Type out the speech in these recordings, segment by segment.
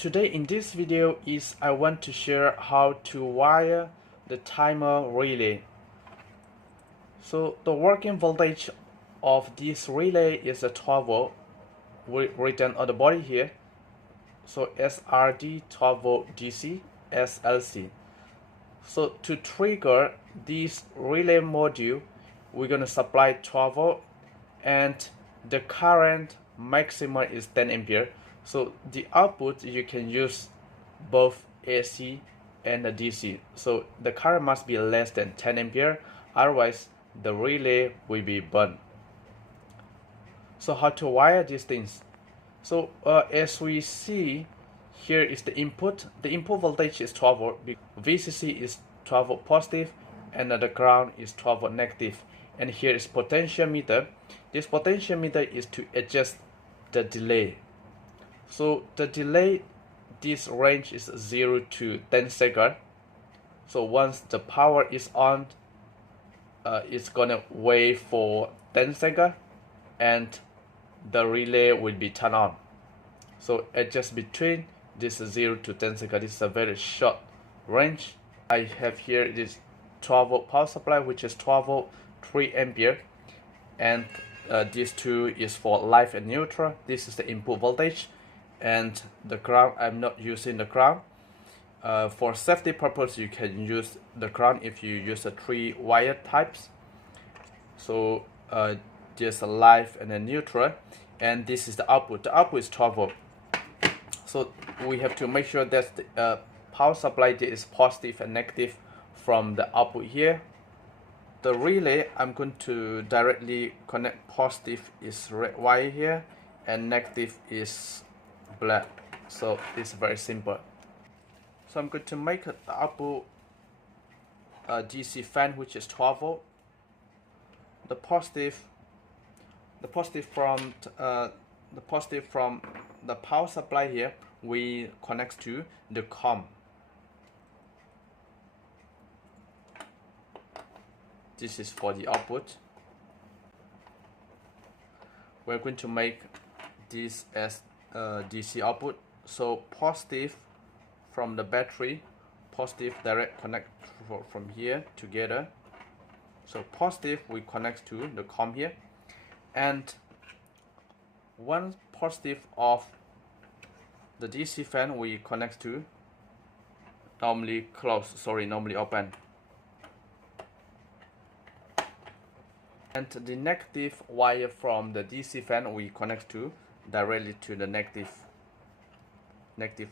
Today in this video I want to share how to wire the timer relay. So the working voltage of this relay is a 12 volt written on the body here. So SRD 12 volt DC SLC. So to trigger this relay module, we're going to supply 12 volt and the current maximum is 10 ampere. So the output you can use both AC and the DC. So the current must be less than 10 ampere, otherwise the relay will be burned. So how to wire these things? So as we see, here is the input. The input voltage is 12 volt. VCC is 12 volt positive and the ground is 12 volt negative. And here is potentiometer. This potentiometer is to adjust the delay. So the delay, this range is 0 to 10 seconds. So once the power is on, it's gonna wait for 10 seconds and the relay will be turned on. So adjust between this 0 to 10 seconds. This is a very short range. I have here this 12 volt power supply, which is 12 volt 3 ampere, and these two is for live and neutral. This is the input voltage, and the ground, I'm not using the ground. For safety purpose, you can use the ground if you use the 3 wire types. So just a live and a neutral, and this is the output. The output is 12 volt. So we have to make sure that the power supply is positive and negative from the output here. The relay, I'm going to directly connect. Positive is red wire here and negative is black. So it's very simple. So I'm going to make the output DC fan, which is 12 volt. The positive from the power supply here, we connect to the COM. This is for the output. We're going to make this as DC output. So positive from the battery, positive direct connect from here together. So positive we connect to the COM here, and one positive of the DC fan we connect to normally open. And the negative wire from the DC fan we connect to directly to the negative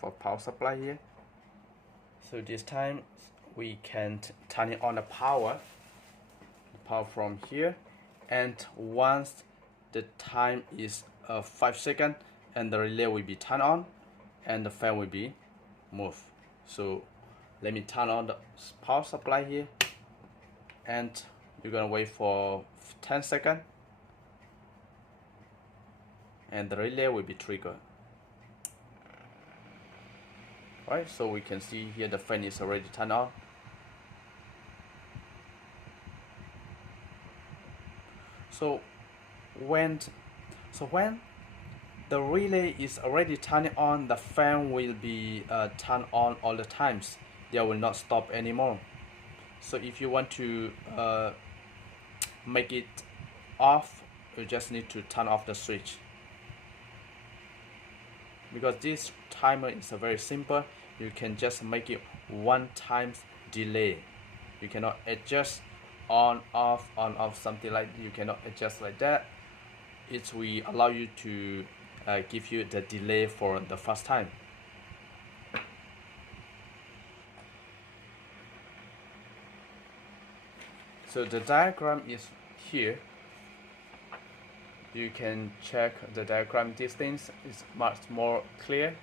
of power supply here. So this time we can turn it on the power from here, and once the time is 5 seconds and the relay will be turned on and the fan will be moved. So let me turn on the power supply here, and you're gonna wait for 10 seconds and the relay will be triggered. Right, so we can see here the fan is already turned on. So when the relay is already turning on, the fan will be turned on all the times. They will not stop anymore. So if you want to make it off, you just need to turn off the switch. Because this timer is very simple, you can just make it one time delay. You cannot adjust on off something like, you cannot adjust like that. It will allow you to give you the delay for the first time. So the diagram is here. You can check the diagram. Distance is much more clear.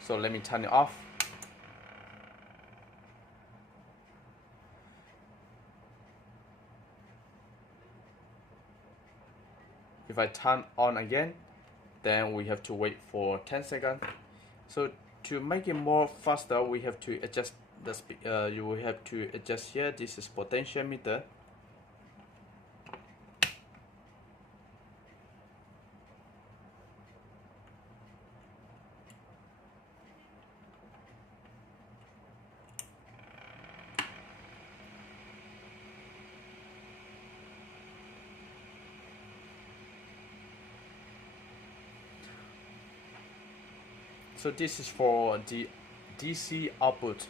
So let me turn it off. If I turn on again, then we have to wait for 10 seconds. So to make it more faster, we have to adjust the speed. You will have to adjust here. This is potentiometer. So this is for the DC output.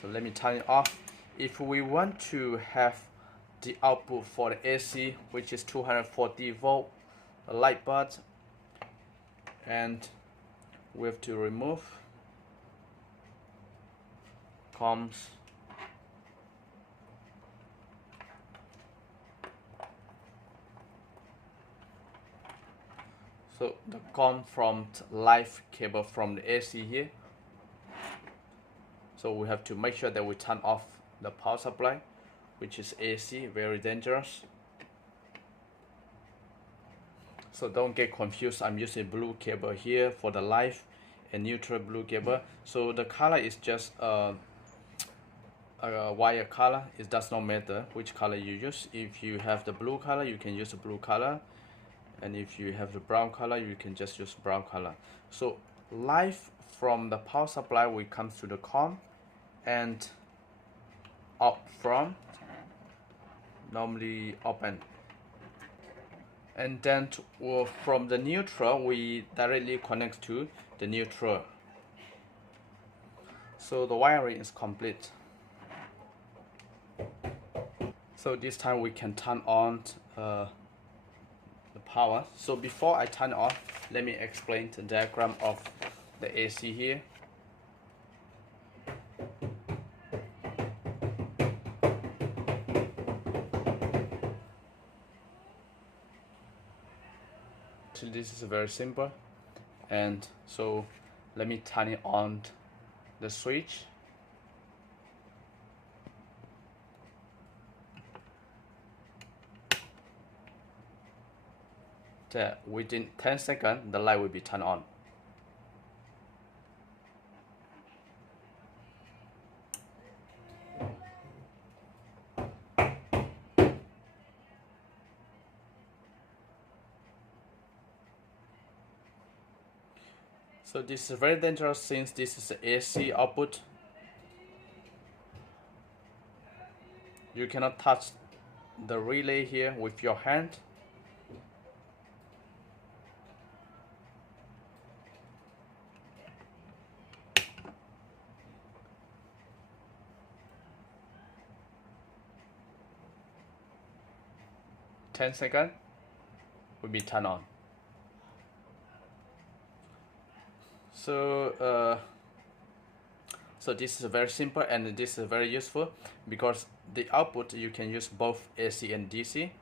So let me turn it off. If we want to have the output for the AC, which is 240 volt light bulb, and we have to remove comms. So the COM from live cable from the AC here. So we have to make sure that we turn off the power supply, which is AC, very dangerous. So don't get confused, I'm using blue cable here for the live and neutral blue cable. So the color is just a wire color. It does not matter which color you use. If you have the blue color, you can use the blue color, and if you have the brown color, you can just use brown color. So live from the power supply, we come to the COM, and out from normally open, and then from the neutral we directly connect to the neutral. So the wiring is complete. So this time we can turn on the power. So before I turn on, let me explain the diagram of the AC here. So this is very simple, and so let me turn it on the switch. There, within 10 seconds the light will be turned on. So this is very dangerous since this is the AC output. You cannot touch the relay here with your hand. "10 seconds will be turned on." So this is very simple, and this is very useful because the output you can use both AC and DC,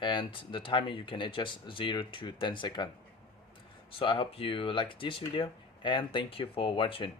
and the timing you can adjust 0 to 10 seconds. So I hope you like this video, and thank you for watching.